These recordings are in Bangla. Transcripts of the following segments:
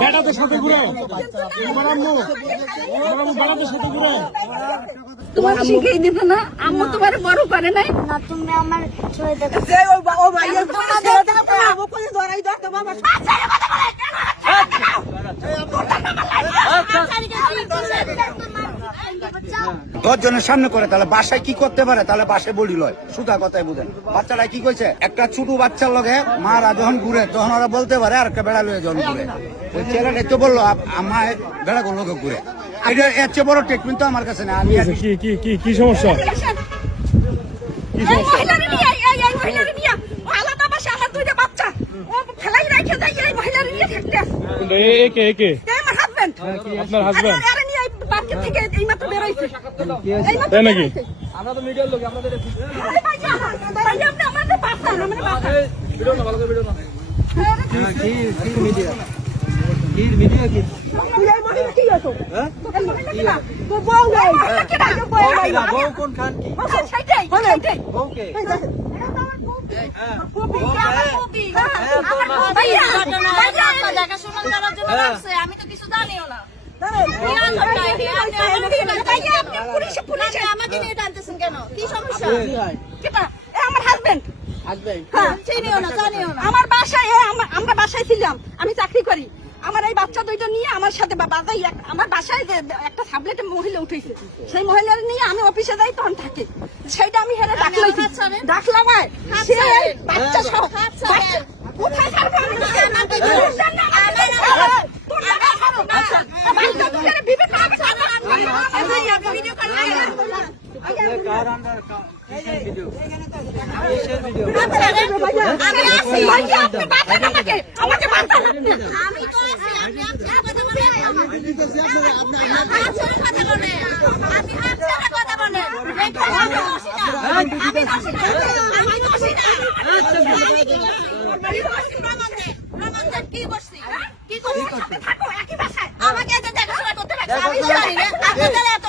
বেড়াতে সাথে ঘুরে তোমার শিখেই দিত না, আম্মু তোমার বড় করে নাই না, তুমি আমার ছেড়ে দেখো। দশজনের সামনে করে তাহলে বাসায় কি করতে পারে, তাহলে বাসায় বলি লয়, সুতা কথায় বুঝেন। বাচ্চারা কি কইছে, একটা ছোট বাচ্চার লগে মারা যখন ঘুরে তখন ওরা বলতে পারে আর একটা বেড়া লয়ে যখন ঘুরে, ওই ছেলেটা তো বললো আমার বেড়া কোন লোকে ঘুরে। এটা এর চেয়ে বড় ট্রিটমেন্ট তো আমার কাছে না। আমি কি সমস্যা? আপনার হাজবেন্ড তাই নাকি? আমরা তো মিডিয়ার লোক, আমাদের আমি তো কিছু জানিও না। আমাকে নিয়ে টানতেছেন কেন? কি সমস্যা? আমার হাজবেন্ড চিনিও না, জানিও না। আমার বাসায় আমরা বাসায় ছিলাম, আমি চাকরি করি। আমার এই বাচ্চা দুইটা নিয়ে আমার সাথে আমার বাসায় যে একটা সাবলেটে মহিলা উঠেছে, সেই মহিলার নিয়ে আমি অফিসে যাই, তখন থাকে সেইটা আমি হেরে ডাকলাম। সে বাচ্চা সহ কোথায় ছাড়বো আমি? আমাকে দেখাশোনা করতে লাগছে, আমি জানি না আপনাদের এত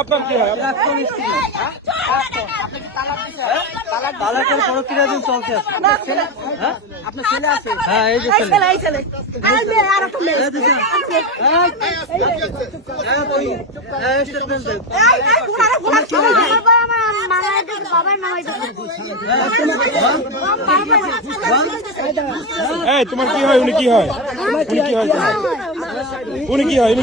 আপনার কি হয়? তালাকের প্রক্রিয়া চলছে। আপনার ছেলে আছে? হ্যাঁ, এই যে ছেলে। তোমার কি হয়? উনি কি হয়? উনি কি হয়?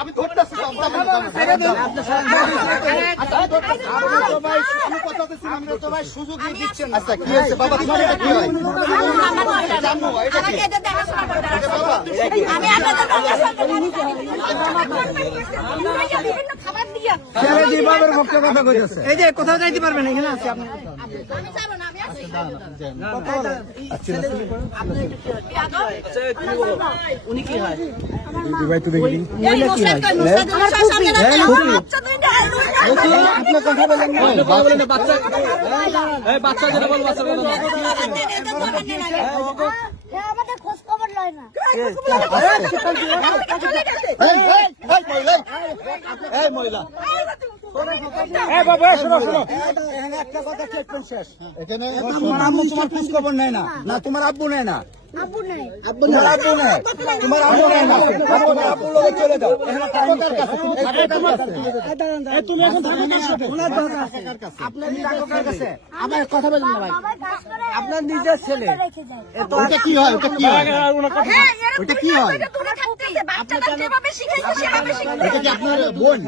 আমি ধরতেছি সুযোগ দিচ্ছেন। আচ্ছা, কি হয়েছে বাবা? তোমার এটা কি হয়? এই যে কোথাও যাইতে পারবেন, এখানে আছে আপনি। উনি কি হয়? আপনার কথা বলেন বাচ্চা যেটা বল, বাচ্চা আমাদের খোঁজ খবর লয় না। মহিলা একটা কথা শেষ। এখানে তোমার আম্মু তোমার খোঁজ খবর নেয় না, না তোমার আব্বু নেয় না। আব্বু নাই। তোমার আব্বু নাই, তোমার আব্বু নাই না, তোমার আব্বুর লগে চলে যাও। তুমি এখন থাকো কার সাথে? আপনার কাকার কাছে আমার কথা বলুন না ভাই, বাবা কাজ করে, আপনার নিজের ছেলে রেখে যায়। ওটা কি হয়? ওটা কি হয়? হ্যাঁ, এরকম ওটা কি হয়? দূরে থাকতেছে, বাচ্চাটা যেভাবে শিখেছে সেভাবে শিখেছে। এটা কি আপনার বোন,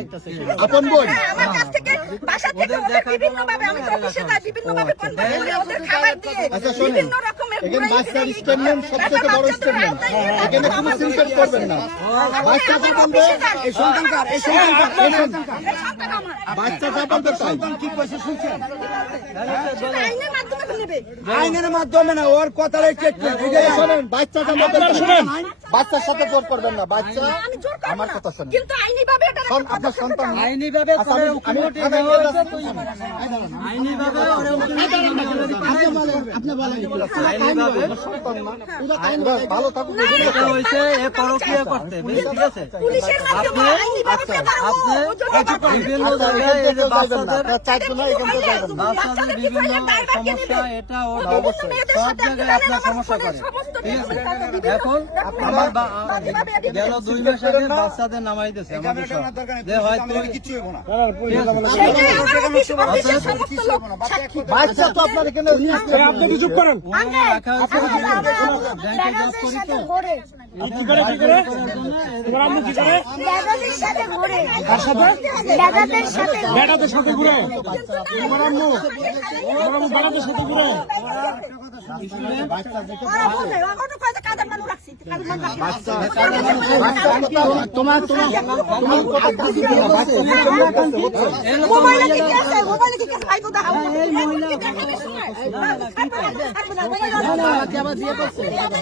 আপন বোন? হ্যাঁ, আমার কাছ থেকে বাসা থেকে ওদের বিভিন্নভাবে আমি তো অফিসে যাই, বিভিন্নভাবে কনফারেন্স দিয়ে ওদের খাবার দিয়ে বিভিন্ন রকমের এখানে বাচ্চার স্টেটমেন্ট সবথেকে বড় স্টেটমেন্ট, এখানে কোনো সিনকেট করবেন না। বাচ্চা কাঁপাবে, এই সন্তানকার, এই সন্তানকার, এই সন্তানকার, বাচ্চা কাঁপাবে তাই। কি কইছে শুনছেন? আইনের মাধ্যমে নেবে। আইনের মাধ্যমে না, ওর কথাটাই চেক করে শোনেন। বাচ্চা কাঁপাবে, শুনেন। বাচ্চার সাথে জোর করবেন না। বাচ্চা আমি জোর করব আমার না, কথা শোনেন। কিন্তু আইনিভাবে এটা আপনার সন্তান আইনি ভাবে আচ্ছা, আমি আইনি ভাবে ভালো থাকুন। এটা হয়েছে এ পরকীয়া করতে, ঠিক আছে? পুলিশের মাধ্যমে আইনিভাবে আপনি বিভিন্ন জায়গায় এই যে বাচ্চাদের বাচ্চাদের বিভিন্ন সমস্যা, এটা ওটা সব জায়গায় আপনার সমস্যা করে, ঠিক আছে? এখন আমার গেল 2 মাস আগে বাচ্চাদের নামাই দিয়েছে আমাদের সব যে হয়তো কিছু হইব না। বাচ্চা তো আপনার এখানে আপনি কি চুপ করেন? রাখা হয়েছে ব্যাংকে জব করি তো ঘোরে, কি করে কি করে? তোমার আম্মু কি করে? দাদাদের সাথে ঘোরে, কার সাথে? দাদাদের সাথে ঘোরে। বেটাদের সাথে ঘুরে? তোমার আম্মু বেটাদের সাথে ঘুরে?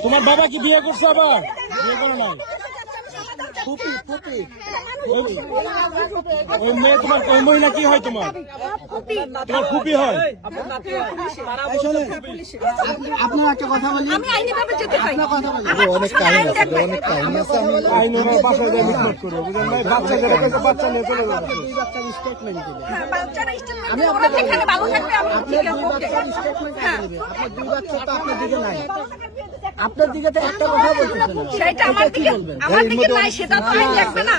তোমার বাবা কি বিয়ে করছে আবার? বিয়ে করে নাই? ওই মেয়ে তোমার, ওই মহিলা কি হয় তোমার? তোমার ফুপি হয়? আপনার একটা কথা বলি, আমি আইনিভাবে যেতে চাই। অনেক কাহিনী আছে, অনেক কাহিনী আছে। আমি আইন ওনার বাসায় যায় মিটমাট করবো, বুঝলেন ভাই? বাচ্চা যেটা করছে, বাচ্চা নিয়ে চলে যাবে। স্টেটমেন্ট দিবেন। হ্যাঁ, বাচ্চারা statement দিয়ে ওরা যেখানে ভালো থাকবে আমি ঠিক আছে, ওকে। হ্যাঁ। আপনার 2 বাচ্চা তো আপনার দিকে নাই, আপনার দিকে তো একটা কথা বলতেছেন না। সেটা আমার দিকে নাই, সেটা তো আইন দেখবে না।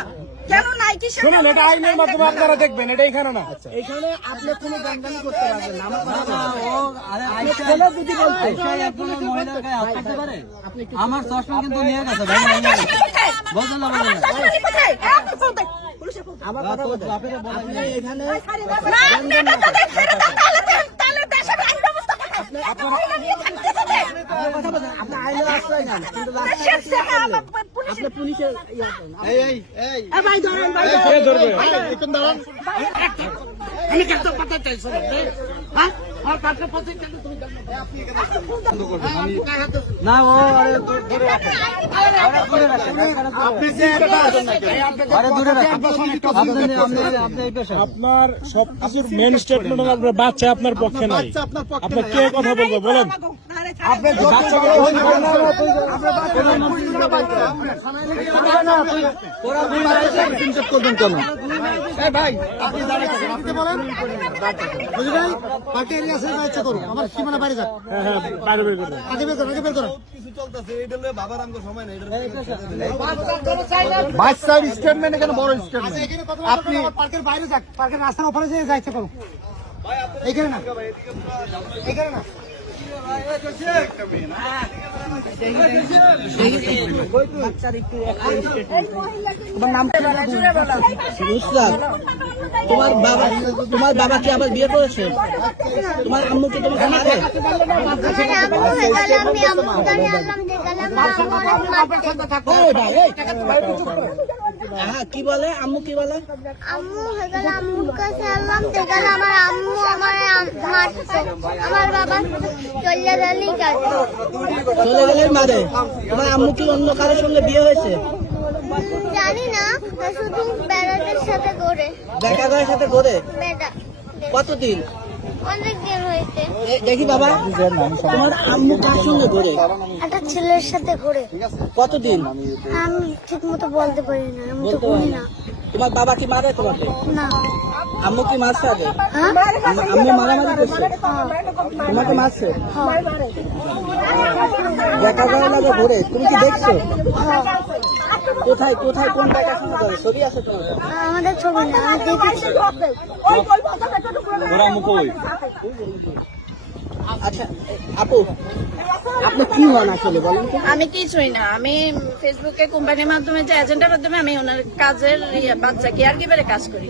কেন নাই কি সেটা শুনুন, এটা আইনের মাধ্যমে আপনারা দেখবেন, এটা এখানে না। এখানে আপনি কোনো দাঙ্গানি করতে পারবেন না, আমার কথা ছেলে যদি বলতে একজন মহিলার গায়ে হাত করতে পারে, আমার চশমা কিন্তু নিয়ে গেছে ভাই, বলছেন না বলেন না। কোথায়? আপনি ফোন দেন। পুলিশে ফোন দেন। আমার কথা বলতে আপনি এখানে না, আপনি এটা তো দেখছেন না, তাহলে দেশের আইন ব্যবস্থা কোথায়? একটা মহিলা নিয়ে থাকতেছে যে। আপনার কথা বলছেন, আপনি আইনের আশ্রয় নেন, কিন্তু দেশের থেকে আমার পুলিশ আপনি পুলিশের ভাই ধরেন, ভাই কে ধরবে? না ও আরে দূরে রাখেন, আপনি এই পেশা আপনার সবকিছুর মেন স্টেটমেন্ট আপনার বাচ্চা আপনার পক্ষে নাই। আপনার কে কথা বলবে বলেন? আপনি করবেন কেন? ভাই হ্যাঁ হ্যাঁ, বাইরে বের করবেন। বাচ্চার স্টেটমেন্ট এখানে বড় স্টেটমেন্ট। আপনি পার্কের বাইরে যাক, পার্কের রাস্তার ওপরে যে যাইতে করো, এইখানে না, এইখানে না। তোমার নামটা তোমার বাবা কি আবার বিয়ে করেছে? তোমার আম্মু কি তোমাকে মারে? হ্যাঁ, কি বলে আম্মু, কি বলে? আম্মু হয়ে গেল, আম্মুর কাছে আল্লাহ দেখে আমার আম্মু আমার মারছে, আমার বাবা চলে গেলেই কাজে। চলে গেলে মারে। তোমার আম্মু কি অন্য কারোর সঙ্গে বিয়ে হয়েছে? জানি না, শুধু বেড়াদের সাথে ঘোরে। দেখা যায় সাথে ঘুরে বেড়া কতদিন? অনেক দিন হয়েছে। দেখি বাবা, তোমার আম্মু কার সঙ্গে ঘুরে? একটা ছেলের সাথে ঘোরে। কতদিন? আমি ঠিক মতো বলতে পারি না, আমি তো বলি না। তোমার বাবা কি মারে তোমাকে? না আম্মু কি মারছে আগে? হ্যাঁ আম্মু মারামারি করছে? তোমাকে মারছে? দেখা যায় না যে ঘুরে, তুমি কি দেখছো? কোথায় কোথায় কোন টাকা ছবি আছে তোমার? আমাদের ছবি না, আমি দেখেছি। ওরা মুখ ওই আচ্ছা আপু, আপনি কি হন আসলে বলেন তো? আমি কিছুই না, আমি ফেসবুকে কোম্পানির মাধ্যমে যে এজেন্টের মাধ্যমে আমি ওনার কাজের বাচ্চা কেয়ার গিভারে কাজ করি।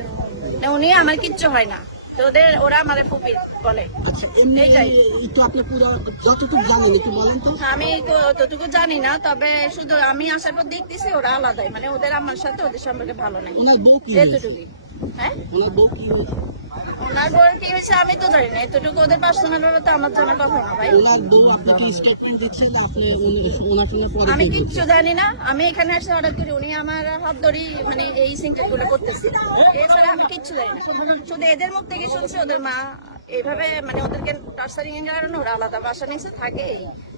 না, উনি আমার কিচ্ছু হয় না, তো ওরা আমার ফুপি বলে। আচ্ছা এমনি এইটাই। একটু আপনি পুরো যতটুকু জানেন একটু বলেন তো। আমি তো অতটুকু জানি না, তবে শুধু আমি আসার পর দেখতেছি ওরা আলাদাই, মানে ওদের আমার সাথে ওদের সম্পর্কে ভালো নাই, ওনার বউ কি হয়েছে? এতটুকুই। হ্যাঁ, ওনার বউ কি হয়েছে? ওনার বউয়ের কি হয়েছে আমি তো জানি না, এতটুকু ওদের পার্সোনাল ভাবে তো আমার জানার কথা না ভাই। ওনার বউ আপনাকে স্টেটমেন্ট দিচ্ছে যে আপনি ওনার সঙ্গে পরে আমি কি কিচ্ছু জানি না, আমি এখানে আসলে অর্ডার করি, উনি আমার হাত ধরি মানে এই সিনটা গুলো করতেছে, এছাড়া আমি কিচ্ছু জানি না। শুধু এদের মুখ থেকে শুনছি ওদের মা এইভাবে মানে ওদেরকে টার্চারিং এর কারণে ওরা আলাদা বাসা নিচে থাকে,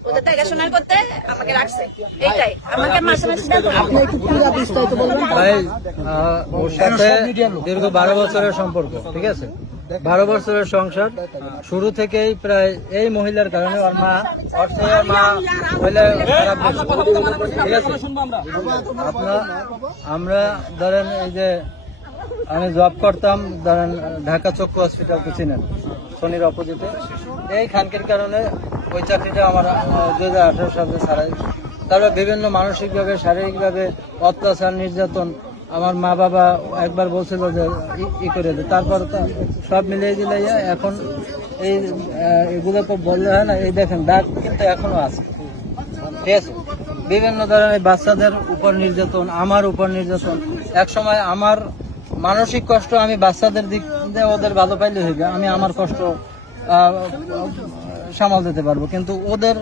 ওদের দেখাশোনা করতে আমাকে রাখছে, এইটাই আমাকে মাসে মাসে আপনি একটু পুরো বিস্তারিত বলবেন? ভাই ওর সাথে দীর্ঘ 12 বছরের সম্পর্ক, ঠিক আছে? 12 বছরের সংসার, শুরু থেকেই প্রায় এই মহিলার কারণে ওর মা হইলে খারাপ বলছে, ঠিক আছে? আমরা ধরেন এই যে আমি জব করতাম ধরেন ঢাকা চক্ষু হসপিটাল, তো চিনেন, শনির অপোজিটে। এই খানকির কারণে ওই চাকরিটা আমার 2018 সালে ছাড়াই। তারপর বিভিন্ন মানসিকভাবে শারীরিকভাবে অত্যাচার নির্যাতন, আমার মা বাবা একবার বলছিল যে ই করে দে, তারপর তো সব মিলিয়ে দিলে এখন এই এগুলো তো বললে হয় না, এই দেখেন দাগ কিন্তু এখনো আছে, ঠিক আছে? বিভিন্ন ধরনের বাচ্চাদের উপর নির্যাতন, আমার উপর নির্যাতন। এক সময় আমার মানসিক কষ্ট আমি বাচ্চাদের দিক দিয়ে ওদের ভালো পাইলে হইবে, আমি আমার কষ্ট সামাল দিতে পারবো, কিন্তু ওদের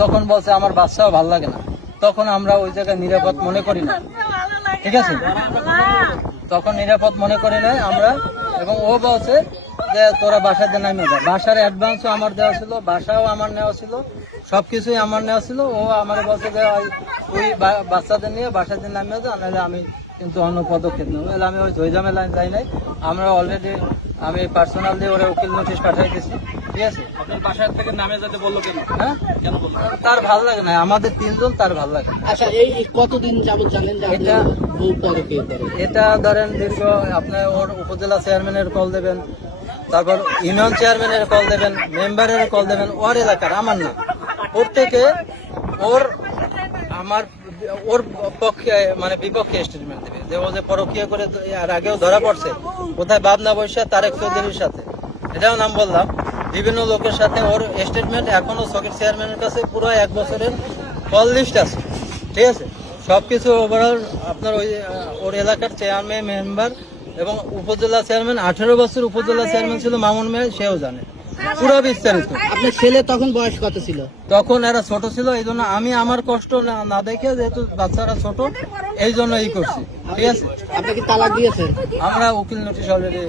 যখন বলছে আমার বাচ্চাও ভালো লাগে না, তখন আমরা ওই জায়গায় নিরাপদ মনে করি না, ঠিক আছে? তখন নিরাপদ মনে করি না আমরা, এবং ও বলছে যে তোরা বাসাতে নামিয়ে যা। বাসার অ্যাডভান্সও আমার দেওয়া ছিল, বাসাও আমার নেওয়া ছিল, সবকিছুই আমার নেওয়া ছিল। ও আমার বলছে যে তুই বাচ্চাদের নিয়ে বাসাতে নামিয়ে যা, নাহলে আমি কিন্তু অন্য পদক্ষেপ নেব। আমি ওই ঝইঝামেলায় যাই নাই, আমরা অলরেডি আমি পার্সোনাল দিয়ে ওরা উকিল নোটিশ পাঠিয়ে দিয়েছি, ঠিক আছে? আপনার বাসার থেকে নামে যেতে বললো কেন? হ্যাঁ, কেন বললো? তার ভালো লাগে না, আমাদের 3 জন তার ভালো লাগে। আচ্ছা এই কতদিন যাবত জানেন যে এটা বউ পরে কে করে? এটা ধরেন দীর্ঘ, আপনি ওর উপজেলা চেয়ারম্যানের কল দেবেন, তারপর ইউনিয়ন চেয়ারম্যানের কল দেবেন, মেম্বারের কল দেবেন, ওর এলাকার, আমার না। ওর থেকে ওর পক্ষে মানে বিপক্ষে স্টেটমেন্ট দেবে যে ও যে পরকীয়া করে আর আগেও ধরা পড়ছে কোথায় বাবনা বৈশা তারেক চৌধুরীর সাথে, এটাও নাম বললাম, বিভিন্ন লোকের সাথে। ওর স্টেটমেন্ট এখনো সকির চেয়ারম্যানের কাছে পুরো 1 বছরের কল লিস্ট আছে, ঠিক আছে? সবকিছু ওভারঅল আপনার ওর এলাকার চেয়ারম্যান, মেম্বার এবং উপজেলা চেয়ারম্যান, 18 বছর উপজেলা চেয়ারম্যান ছিল মামুন মেয়ে, সেও জানে পুরো বিস্তারিত। আপনার ছেলে তখন বয়স কত ছিল? তখন এরা ছোট ছিল, এই জন্য আমি আমার কষ্ট না দেখে, যেহেতু বাচ্চারা ছোট, এই জন্য এই করছি, ঠিক আছে? আপনি কি তালাক দিয়েছেন? আমরা উকিল নোটিশ অলরেডি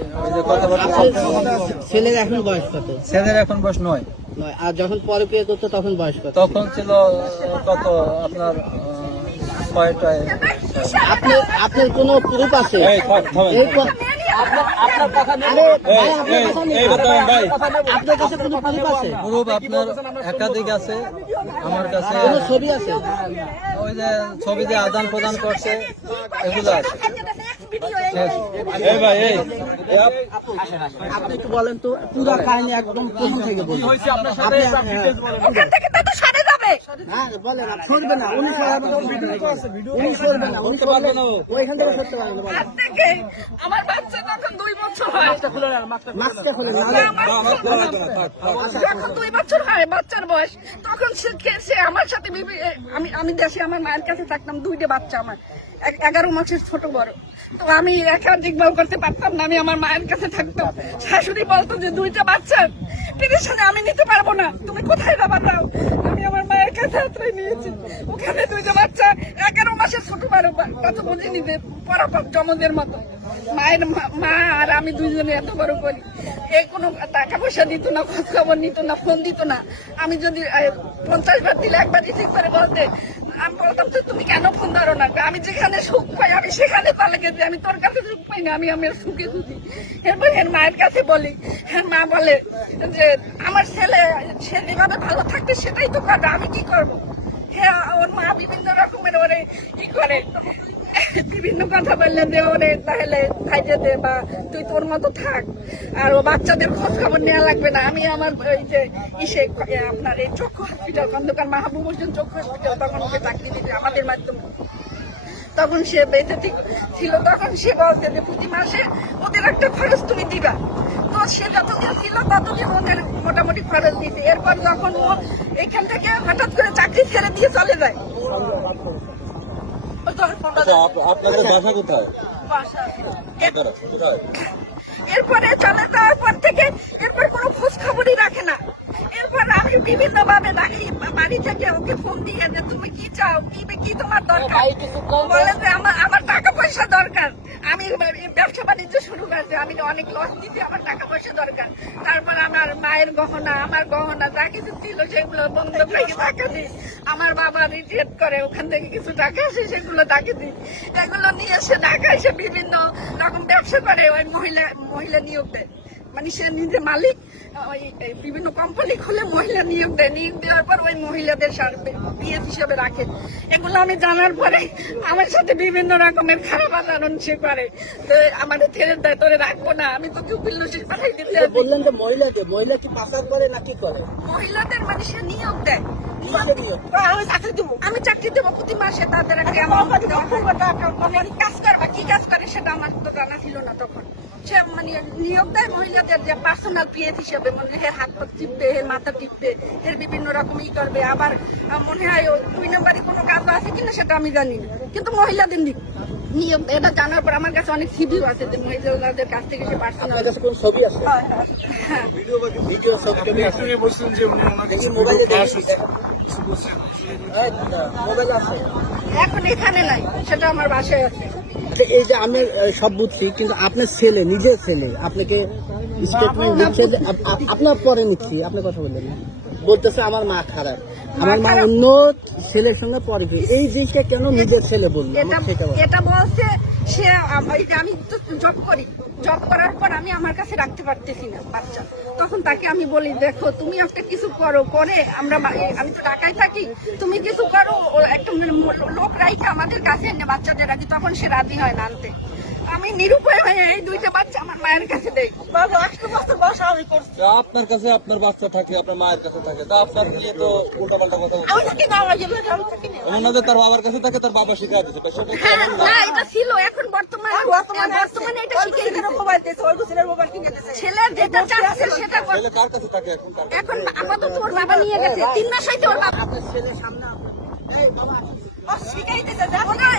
কথাবার্তা। ছেলের এখন বয়স কত? ছেলের এখন বয়স 9। আর যখন পরকীয়া করতো তখন বয়স কত? তখন ছিল কত আপনার 6টায়। আপনার কোনো প্রুফ আছে? এই থাক, থামেন। এই ক- আপনার কথা নেই। আরে ভাই, আপনার কথা নেই। এই কথা ভাই। আপনার কাছে কোনো প্রুফ আছে? গ্রুপ আপনার একাধিক আছে আমার কাছে, কোনো ছবি আছে? ওই যে ছবি যে আদান প্রদান করছে এগুলো আছে, ঠিক আছে? এই ভাই, এই আপনি একটু বলেন তো পুরো কাহিনী একদম প্রথম থেকে বলুন। আপনার সাথে ডিটেইলস বলেন। ওখান থেকে তো সরে যাবে। হ্যাঁ বলেন, সরবে না, উনি সরবে না, উনি সরবে না, উনি সরবে না, ওইখান থেকে সরতে পারবে না। হাত থেকে আমার বাচ্চা তখন 2 বছর হয়, মাস্কটা খুলে নেন। যখন 2 বছর হয় বাচ্চার বয়স, তখন সে আমার সাথে আমি দেশে আমার মায়ের কাছে থাকতাম, 2টা বাচ্চা আমার, 11 মাসের ছোট বড়। তো আমি একা দেখভাল করতে পারতাম না, আমি আমার মায়ের কাছে থাকতাম। শাশুড়ি বলতো যে 2টা বাচ্চা টেনশনে আমি নিতে পারবো না, তুমি কোথায় যাবা দাও। আমি আমার মায়ের কাছে আশ্রয় নিয়েছি, ওখানে 2টা বাচ্চা 11 মাসের ছোট বড়, কত বুঝে নিবে পরাপর জমদের মতো। মায়ের মা আর আমি 2জনে এত বড় করি, এই কোনো টাকা পয়সা দিত না, খোঁজ খবর নিত না, ফোন দিত না। আমি যদি 50 বার দিলে একবার রিসিভ করে বলতে আমি বলতাম যে তুমি কেন ফোন ধরো না, আমি যেখানে সুখ পাই আমি সেখানে চলে গেছি, আমি তোর কাছে সুখ পাই না, আমি আমার সুখে খুঁজি। এরপর এর মায়ের কাছে বলি, হ্যাঁ মা বলে যে আমার ছেলে সে যেভাবে ভালো থাকবে সেটাই তো করবে, আমি কি করবো। হ্যাঁ ওর মা বিভিন্ন রকমের ওরে ই করে, বিভিন্ন কথা বললে যে ওরে তাহলে খাইতে দে বা তুই তোর মতো থাক, আর ও বাচ্চাদের খোঁজ খবর নেওয়া লাগবে না। আমি আমার ওই যে ইসে আপনার এই চক্ষু হসপিটাল খন্দকার মাহবুব হোসেন চক্ষু হসপিটাল, তখন ওকে চাকরি দিতে আমাদের মাধ্যমে, তখন সে বেঁচে ছিল, তখন সে বলছে যে প্রতি মাসে ওদের একটা খরচ তুমি দিবা। তো সে যতদিন ছিল ততদিন ওদের মোটামুটি খরচ দিতে। এরপর যখন ও এখান থেকে হঠাৎ করে চাকরি ছেড়ে দিয়ে চলে যায়। আপনাদের বাসা কোথায়? এরপরে চলে যাওয়ার পর থেকে এরপর কোনো খোঁজ খবরই রাখে না। এরপর আমি বিভিন্ন ভাবে বাড়ি থেকে ওকে ফোন দিয়ে যে তুমি কি চাও, কি তোমার দরকার, বলে যে আমার টাকা পয়সা দরকার, আমি ব্যবসা বাণিজ্য শুরু করেছি, আমি অনেক লস দিচ্ছি, আমার টাকা পয়সা দরকার। তারপর আমার মায়ের গহনা, আমার গহনা যা কিছু ছিল সেগুলো বন্ধ থেকে টাকা দিই, আমার বাবা রিটায়ার করে ওখান থেকে কিছু টাকা আসে সেগুলো তাকে দিই, এগুলো নিয়ে এসে ঢাকা এসে বিভিন্ন রকম ব্যবসা করে। ওই মহিলা নিয়োগ দেয়, মানে সে নিজে মালিক, ওই বিভিন্ন কোম্পানি খুলে মহিলা নিয়োগ দেয়, নিয়োগ দেওয়ার পর ওই মহিলাদের বিয়ে হিসেবে রাখে। এগুলো আমি জানার পরে আমার সাথে বিভিন্ন রকমের খারাপ আচরণ সে করে, তো আমাদের ছেড়ে দেয়, তোরে রাখবো না, আমি তোকে উকিল নোটিশ পাঠাই দিতে। বললেন যে মহিলা কি পাচার করে না কি করে? মহিলাদের মানে সে নিয়োগ দেয়, আমি চাকরি দেবো প্রতি মাসে, তাদের একটা কাজ করবা, কি কাজ করে সেটা আমার তো জানা ছিল না তখন। সে মানে নিয়োগ দেয় মহিলাদের যে পার্সোনাল পিএস হিসেবে, মানে হের হাত পা টিপবে, হের মাথা টিপবে, হের বিভিন্ন রকম ই করবে। আবার মনে হয় 2 নম্বরে কোনো কাজ আছে কিনা সেটা আমি জানি না, কিন্তু মহিলাদের নিয়োগ এটা জানার পর আমার কাছে অনেক সিভিও আছে যে মহিলাদের কাছ থেকে সে পার্সোনাল ছবি আছে? হ্যাঁ। মোবাইল আছে এখন এখানে নাই, সেটা আমার বাসায় আছে। এই যে আমি সব বুঝছি, কিন্তু আপনার ছেলে, নিজের ছেলে আপনাকে স্টেটমেন্ট দিচ্ছে যে আপনার পরে নিচ্ছি, আপনি কথা বললেন না, বলতেছে আমার মা খারাপ, আমার মা অন্য ছেলের সঙ্গে পরে। এই জিনিসটা কেন নিজের ছেলে বললো? এটা বলছে সে আমি তো জব করি, জব করার পর আমি আমার কাছে রাখতে পারতেছি না বাচ্চা, তখন তাকে আমি বলি দেখো তুমি একটা কিছু করো, করে আমি তো ঢাকায় থাকি, তুমি কিছু করো, একটা লোক রাইখে আমাদের কাছে এনে বাচ্চাদের রাখি, তখন সে রাজি হয় না আনতে। আমি নিরুপায় হয়ে এই 2টা বাচ্চা আমার মায়ের কাছে দেই। আপনার কাছে আপনার বাচ্চা থাকে, আপনার মায়ের কাছে থাকে, তা আপনার নিয়ে তো উল্টাপাল্টা কথা বলছে। ওনাদের তার বাবার কাছে থাকে, তার বাবা শিখাই দিচ্ছে। না এটা ছিল, এখন বর্তমানে এটা শিখিয়ে দিচ্ছে। ছেলের যেটা চাচ্ছে সেটা ছেলে কার কাছে থাকে এখন? এখন আপাতত ওর বাবা নিয়ে গেছে, 3 মাস হইতে ওর বাবা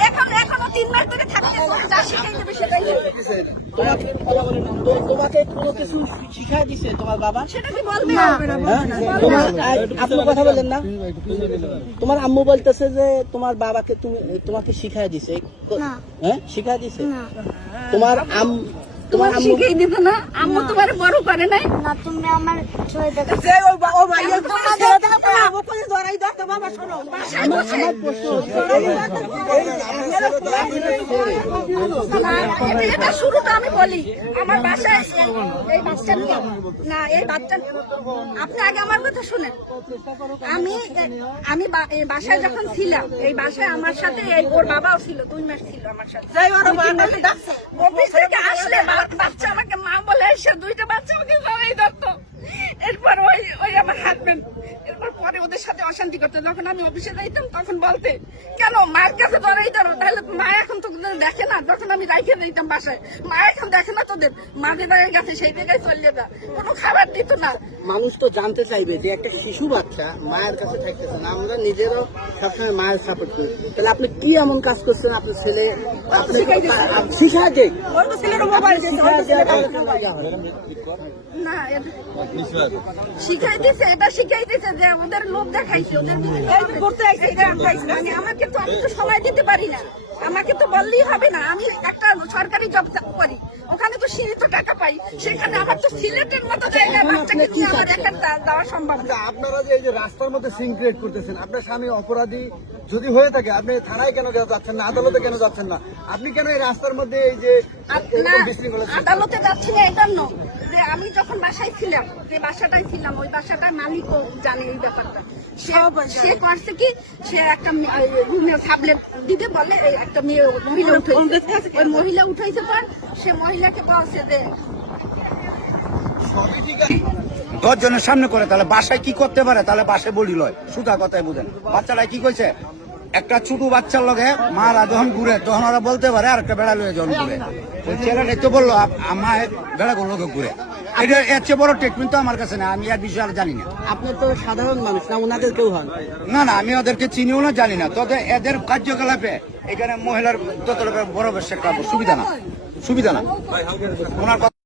এখনো 3 মাস ধরে থাকতে, যা শিখাই দেবে সেটাই তোমাকে কোনো কিছু শিখাই দিছে তোমার বাবা? সেটা কি বলবে? আপনি কথা বলেন না, তোমার আম্মু বলতেছে যে তোমার বাবাকে তোমাকে শিখাই দিছে, হ্যাঁ শিখাই দিছে? তোমার তোমার শিখাই দিত না? আম্মু তোমার বড় করে নাই না, তুমি আমার ছয় দেখা এটা শুরুটা আমি বলি, আমার বাসায় এই বাচ্চা নিয়ে না, এই বাচ্চা আপনি আগে আমার কথা শুনেন। আমি বাসায় যখন ছিলাম, এই বাসায় আমার সাথে ওর বাবাও ছিল, 2 মাস ছিল আমার সাথে। অফিস থেকে আসলে বাচ্চা আমাকে মা বলে এসে 2টা বাচ্চা আমাকে জড়াই ধরতো। এরপর ওই আমার হাজবেন্ড এরপর পরে ওদের সাথে অশান্তি করতো। যখন আমি অফিসে যাইতাম তখন বলতে কেন মায়ের কাছে জড়াই ধরো, তাহলে মা এখন তো দেখে না। যখন আমি রাইখে দিতাম বাসায়, মা এখন দেখে না তোদের, মা যে জায়গায় গেছে সেই জায়গায় চলে যা, কোনো খাবার দিত না। মানুষ তো জানতে চাইবে যে একটা শিশু বাচ্চা মায়ের কাছে থাকতেছে না, আমরা নিজেরও সবসময় মায়ের সাপোর্ট করি, তাহলে আপনি কি এমন কাজ করছেন? আপনার ছেলে শিখায় দেয় না, শিখাই দিছে, এটা শিখাই দিছে যে ওদের লোক দেখাইছে, ওদের আমাকে তো, আমি তো সময় দিতে পারি না, আমাকে তো বললেই হবে না। আমি একটা সরকারি জব করি, ওখানে তো সীমিত টাকা পাই। পাই, সেখানে আমার তো সিলেটের মতো জায়গায় বাচ্চাকে নিয়ে আমার একা দেওয়া সম্ভব না। আপনারা যে এই যে রাস্তার মধ্যে সিন ক্রিয়েট করতেছেন, আপনার স্বামী অপরাধী যদি হয়ে থাকে, আপনি থানায় কেন যাচ্ছেন না, আদালতে কেন যাচ্ছেন না? আপনি কেন এই রাস্তার মধ্যে এই যে না, আদালতে যাচ্ছি না এই জন্য যে আমি যখন বাসায় ছিলাম, যে বাসাটায় ছিলাম, ওই বাসাটার মালিকও জানে এই ব্যাপারটা। সে করছে কি, সে একটা রুমে সাবলেট দিতে বলে, এই একটা মেয়ে মহিলা উঠাইছে, ওই মহিলা উঠাইছে পর সে মহিলাকে বলছে যে 10 জনের সামনে করে, তাহলে বাসায় কি করতে পারে? তাহলে বাসায় বলি লয়, সুতা কথায় বুঝেন। বাচ্চারা কি কইছে, একটা ছোট বাচ্চার লগে মারা যখন ঘুরে তখন ওরা বলতে পারে আর একটা বেড়া লয়ে যখন ঘুরে। ওই ছেলেটা তো বললো আমার বেড়াগুলো লোকে ঘুরে। এটা এর চেয়ে বড় ট্রিটমেন্ট তো আমার কাছে না, আমি আর বিষয়ে আর জানি না। আপনি তো সাধারণ মানুষ না, ওনাদের কেউ হন না না, আমি ওদেরকে চিনিও না, জানি না। তবে এদের কার্যকলাপে এখানে মহিলার তত বড় বেশ সুবিধা না, সুবিধা না ওনার কথা